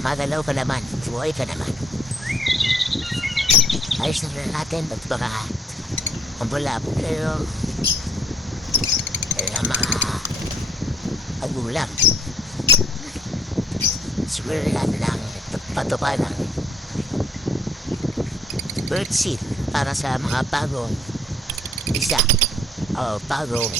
Magalaw ka naman. Buhay ka naman. Ayos na natin. Ba't baka mabulabog kayo? Kaya mga agulang. Siguro yan lang patupa ng birdseed para sa mga bagong isa o bagong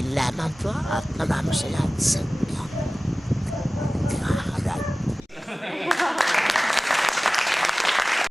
yun lamang po at maraming salamat sa